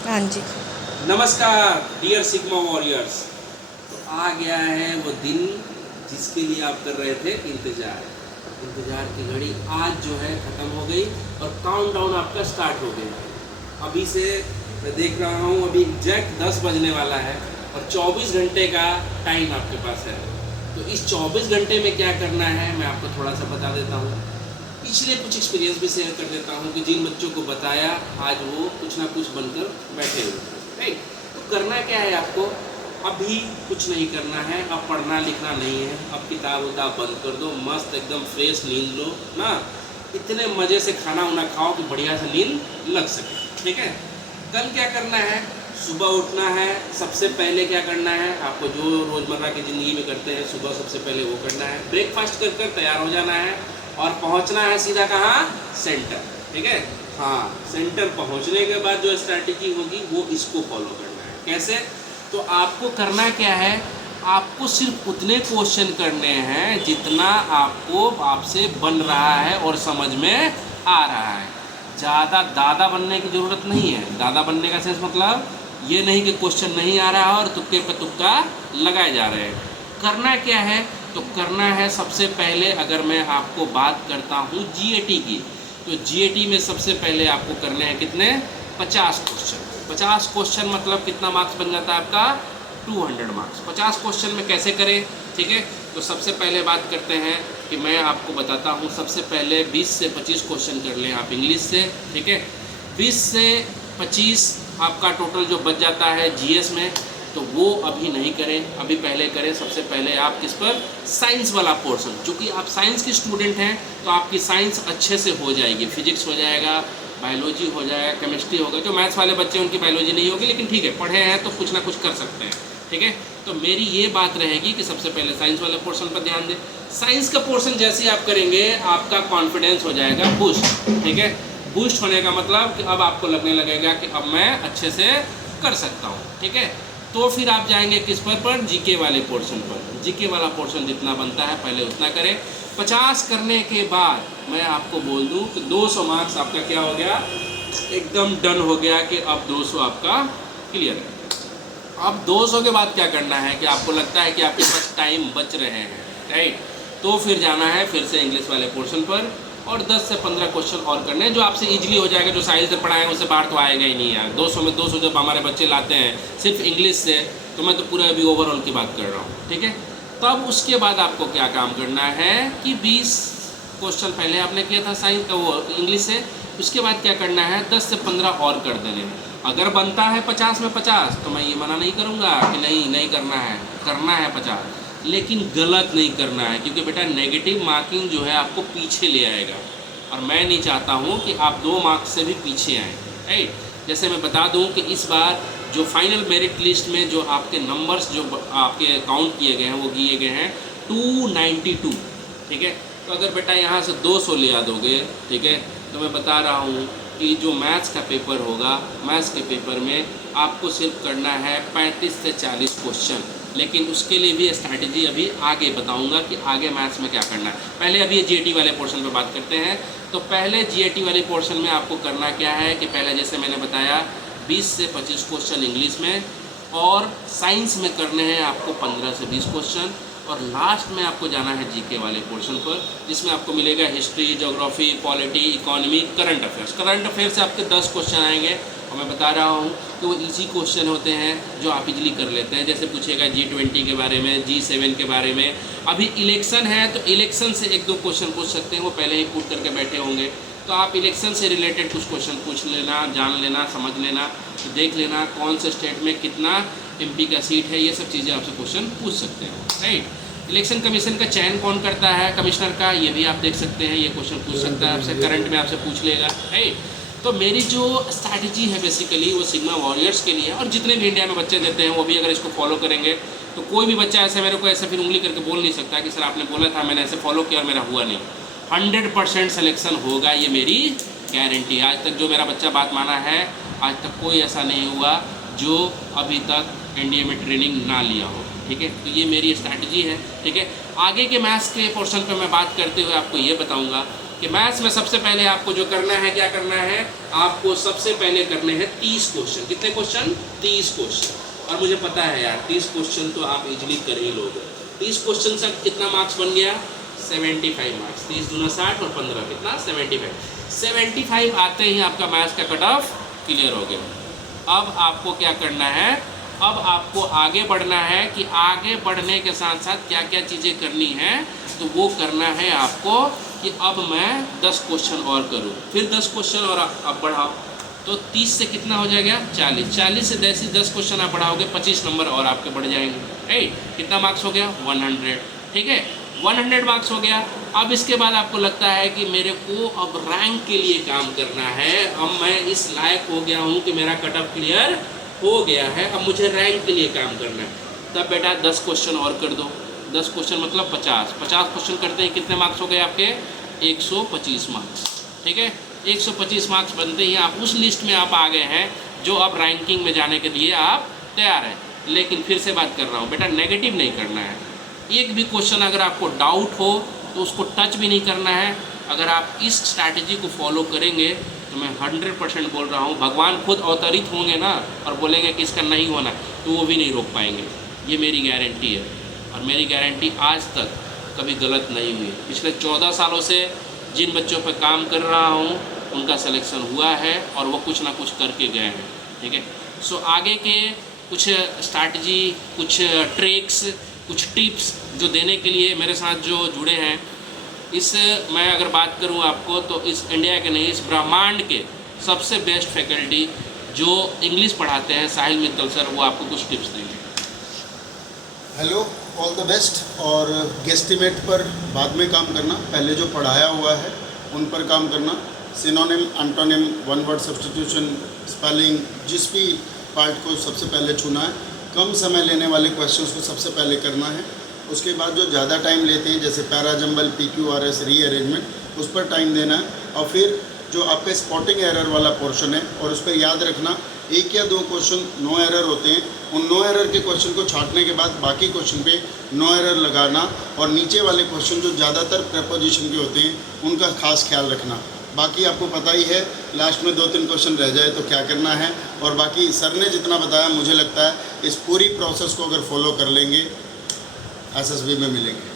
हाँ जी। नमस्कार dear sigma warriors. तो आ गया है वो दिन जिसके लिए आप कर रहे थे इंतज़ार की घड़ी आज जो है ख़त्म हो गई और काउंटडाउन आपका स्टार्ट हो गया। अभी से मैं देख रहा हूँ, अभी एग्जैक्ट 10 बजने वाला है और 24 घंटे का टाइम आपके पास है। तो इस 24 घंटे में क्या करना है मैं आपको थोड़ा सा बता देता हूँ। पिछले कुछ एक्सपीरियंस भी शेयर कर देता हूँ कि जिन बच्चों को बताया आज वो कुछ ना कुछ बनकर बैठे हुए, राइट। तो करना क्या है आपको, अभी कुछ नहीं करना है, अब पढ़ना लिखना नहीं है, अब किताब उताब बंद कर दो, मस्त एकदम फ्रेश नींद लो ना, इतने मज़े से खाना वाना खाओ कि बढ़िया से नींद लग सके, ठीक है। कल क्या करना है, सुबह उठना है। सबसे पहले क्या करना है आपको, जो रोज़मर्रा की ज़िंदगी में करते हैं सुबह सबसे पहले वो करना है, ब्रेकफास्ट कर कर तैयार हो जाना है और पहुंचना है सीधा कहाँ, सेंटर, ठीक है। हाँ, सेंटर पहुंचने के बाद जो स्ट्रैटेजी होगी वो इसको फॉलो करना है। कैसे, तो आपको करना क्या है, आपको सिर्फ उतने क्वेश्चन करने हैं जितना आपको आपसे बन रहा है और समझ में आ रहा है। ज़्यादा दादा बनने की ज़रूरत नहीं है। दादा बनने का सेंस मतलब ये नहीं कि क्वेश्चन नहीं आ रहा है और तुक्के पे तुक्का लगाए जा रहे हैं। करना क्या है, तो करना है सबसे पहले, अगर मैं आपको बात करता हूँ जीएटी की, तो जीएटी में सबसे पहले आपको करने हैं कितने, 50 क्वेश्चन। 50 क्वेश्चन मतलब कितना मार्क्स बन जाता है आपका, 200 मार्क्स। 50 क्वेश्चन में कैसे करें, ठीक है। तो सबसे पहले बात करते हैं कि मैं आपको बताता हूँ। सबसे पहले 20 से 25 क्वेश्चन कर लें आप इंग्लिश से, ठीक है। 20 से 25 आपका टोटल जो बच जाता है जीएस में, तो वो अभी नहीं करें, अभी पहले करें सबसे पहले आप किस पर, साइंस वाला पोर्शन। चूँकि आप साइंस के स्टूडेंट हैं तो आपकी साइंस अच्छे से हो जाएगी, फिजिक्स हो जाएगा, बायोलॉजी हो जाएगा, केमिस्ट्री होगा। जो मैथ्स वाले बच्चे उनकी बायोलॉजी नहीं होगी, लेकिन ठीक है, पढ़े हैं तो कुछ ना कुछ कर सकते हैं, ठीक है। तो मेरी ये बात रहेगी कि सबसे पहले साइंस वाले पोर्शन पर ध्यान दें। साइंस का पोर्शन जैसे आप करेंगे आपका कॉन्फिडेंस हो जाएगा बूस्ट, ठीक है। बूस्ट होने का मतलब कि अब आपको लगने लगेगा कि अब मैं अच्छे से कर सकता हूँ, ठीक है। तो फिर आप जाएंगे किस पर जीके वाले पोर्शन पर। जीके वाला पोर्शन जितना बनता है पहले उतना करें। 50 करने के बाद मैं आपको बोल दूं कि 200 मार्क्स आपका क्या हो गया, एकदम डन हो गया कि अब 200 आपका क्लियर है। अब 200 के बाद क्या करना है कि आपको लगता है कि आपके पास टाइम बच रहे हैं, राइट, तो फिर जाना है फिर से इंग्लिश वाले पोर्शन पर और 10 से 15 क्वेश्चन और करने हैं जो आपसे इजीली हो जाएगा। जो साइंस से पढ़ाए हैं उससे बाहर तो आएगा ही नहीं यार। 200 में 200 जब हमारे बच्चे लाते हैं सिर्फ इंग्लिश से, तो मैं तो पूरा अभी ओवरऑल की बात कर रहा हूँ, ठीक है। तब उसके बाद आपको क्या काम करना है कि 20 क्वेश्चन पहले आपने किया था साइंस का वो इंग्लिश से, उसके बाद क्या करना है 10 से 15 और कर देने। अगर बनता है 50 में 50 तो मैं ये मना नहीं करूँगा कि नहीं करना है 50, लेकिन गलत नहीं करना है, क्योंकि बेटा नेगेटिव मार्किंग जो है आपको पीछे ले आएगा और मैं नहीं चाहता हूँ कि आप 2 मार्क्स से भी पीछे आएँ, राइट। जैसे मैं बता दूँ कि इस बार जो फाइनल मेरिट लिस्ट में जो आपके नंबर्स जो आपके काउंट किए गए हैं वो किए गए हैं 292, ठीक है। तो अगर बेटा यहाँ से 200 ले आ दोगे, ठीक है, तो मैं बता रहा हूँ कि जो मैथ्स का पेपर होगा, मैथ्स के पेपर में आपको सिर्फ करना है 35 से 40 क्वेश्चन। लेकिन उसके लिए भी स्ट्रैटेजी अभी आगे बताऊंगा कि आगे मैथ्स में क्या करना है। पहले अभी ये जीएटी वाले पोर्शन पे बात करते हैं। तो पहले जीएटी वाले पोर्शन में आपको करना क्या है कि पहले जैसे मैंने बताया 20 से 25 क्वेश्चन इंग्लिश में और साइंस में करने हैं आपको 15 से 20 क्वेश्चन और लास्ट में आपको जाना है जीके वाले पोर्शन पर, जिसमें आपको मिलेगा history, geography, polity, economy, current affairs. Current affair से आपके 10 क्वेश्चन आएंगे और मैं बता रहा हूँ कि वो इजी क्वेश्चन होते हैं जो आप इजीली कर लेते हैं। जैसे पूछेगा G20 के बारे में, G7 के बारे में। अभी इलेक्शन है तो इलेक्शन से 1-2 क्वेश्चन पूछ सकते हैं, वो पहले ही पूछ करके बैठे होंगे, तो आप इलेक्शन से रिलेटेड कुछ क्वेश्चन पूछ लेना, जान लेना, समझ लेना, तो देख लेना कौन से स्टेट में कितना MP का सीट है, ये सब चीज़ें आपसे क्वेश्चन पूछ सकते हैं, राइट। इलेक्शन कमीशन का चयन कौन करता है, कमिश्नर का, ये भी आप देख सकते हैं, ये क्वेश्चन पूछ सकता है आपसे, करंट में आपसे पूछ लेगा, राइट। तो मेरी जो स्ट्रैटेजी है बेसिकली वो सिग्मा वॉरियर्स के लिए, और जितने भी इंडिया में बच्चे देते हैं वो भी अगर इसको फॉलो करेंगे तो कोई भी बच्चा ऐसे मेरे को ऐसे फिर उंगली करके बोल नहीं सकता कि सर आपने बोला था मैंने ऐसे फॉलो किया और मेरा हुआ नहीं। 100% सिलेक्शन होगा, ये मेरी गारंटी। आज तक जो मेरा बच्चा बात माना है, आज तक कोई ऐसा नहीं हुआ जो अभी तक एनडीए में ट्रेनिंग ना लिया हो, ठीक है। तो ये मेरी स्ट्रैटेजी है, ठीक है। आगे के मैथ्स के पोर्शन पर मैं बात करते हुए आपको ये बताऊँगा कि मैथ्स में सबसे पहले आपको जो करना है, क्या करना है, आपको सबसे पहले करने हैं 30 क्वेश्चन। कितने क्वेश्चन? 30 क्वेश्चन। और मुझे पता है यार 30 क्वेश्चन तो आप इजीली कर ही लोगे। 30 क्वेश्चन से कितना मार्क्स बन गया? 75 मार्क्स। 30 दूना 60 और 15 कितना? 75 आते ही आपका मैथ्स का कट ऑफ क्लियर हो गया। अब आपको क्या करना है, अब आपको आगे बढ़ना है कि आगे बढ़ने के साथ साथ क्या क्या चीज़ें करनी है, तो वो करना है आपको कि अब मैं 10 क्वेश्चन और करूँ, फिर 10 क्वेश्चन और अब बढ़ाओ, तो 30 से कितना हो जाएगा? 40। 40 से 10 क्वेश्चन आप बढ़ाओगे, 25 नंबर और आपके बढ़ जाएंगे। राइट, कितना मार्क्स हो गया? 100। ठीक है, 100 मार्क्स हो गया। अब इसके बाद आपको लगता है कि मेरे को अब रैंक के लिए काम करना है, अब मैं इस लायक हो गया हूँ कि मेरा कट ऑफ क्लियर हो गया है, अब मुझे रैंक के लिए काम करना है। तब बेटा 10 क्वेश्चन और कर दो। 10 क्वेश्चन मतलब 50 क्वेश्चन करते हैं, कितने मार्क्स हो गए आपके? 125 मार्क्स। ठीक है, 125 मार्क्स बनते ही आप उस लिस्ट में आप आ गए हैं जो अब रैंकिंग में जाने के लिए आप तैयार हैं। लेकिन फिर से बात कर रहा हूँ बेटा, नेगेटिव नहीं करना है। एक भी क्वेश्चन अगर आपको डाउट हो तो उसको टच भी नहीं करना है। अगर आप इस स्ट्रैटेजी को फॉलो करेंगे तो मैं 100% बोल रहा हूँ, भगवान खुद अवतरित होंगे ना और बोलेंगे कि इसका नहीं होना, तो वो भी नहीं रोक पाएंगे। ये मेरी गारंटी है, और मेरी गारंटी आज तक कभी गलत नहीं हुई। पिछले 14 सालों से जिन बच्चों पर काम कर रहा हूँ उनका सिलेक्शन हुआ है और वो कुछ ना कुछ करके गए हैं। ठीक है, सो आगे के कुछ स्ट्रैटेजी, कुछ ट्रिक्स, कुछ टिप्स जो देने के लिए मेरे साथ जो जुड़े हैं, इस मैं अगर बात करूं आपको तो इस इंडिया के नहीं, इस ब्रह्मांड के सबसे बेस्ट फैकल्टी जो इंग्लिश पढ़ाते हैं, साहिल मित्तल सर, वो आपको कुछ टिप्स देंगे। Hello, all the best. और गेस्टिमेट पर बाद में काम करना, पहले जो पढ़ाया हुआ है उन पर काम करना। Synonym, antonym, one word substitution, spelling, जिस भी पार्ट को सबसे पहले छूना है। कम समय लेने वाले क्वेश्चंस को सबसे पहले करना है। उसके बाद जो ज़्यादा टाइम लेते हैं जैसे पैराजम्बल, PQRS, रीअरेंजमेंट, उस पर टाइम देना है। और फिर जो आपका स्पॉटिंग एरर वाला पोर्शन है, और उस पर याद रखना 1 या 2 क्वेश्चन नो एरर होते हैं। उन नो एरर के क्वेश्चन को छांटने के बाद बाकी क्वेश्चन पे नो एरर लगाना, और नीचे वाले क्वेश्चन जो ज़्यादातर प्रेपोजिशन के होते हैं उनका खास ख्याल रखना। बाकी आपको पता ही है, लास्ट में 2-3 क्वेश्चन रह जाए तो क्या करना है। और बाकी सर ने जितना बताया, मुझे लगता है इस पूरी प्रोसेस को अगर फॉलो कर लेंगे SSB में मिलेंगे।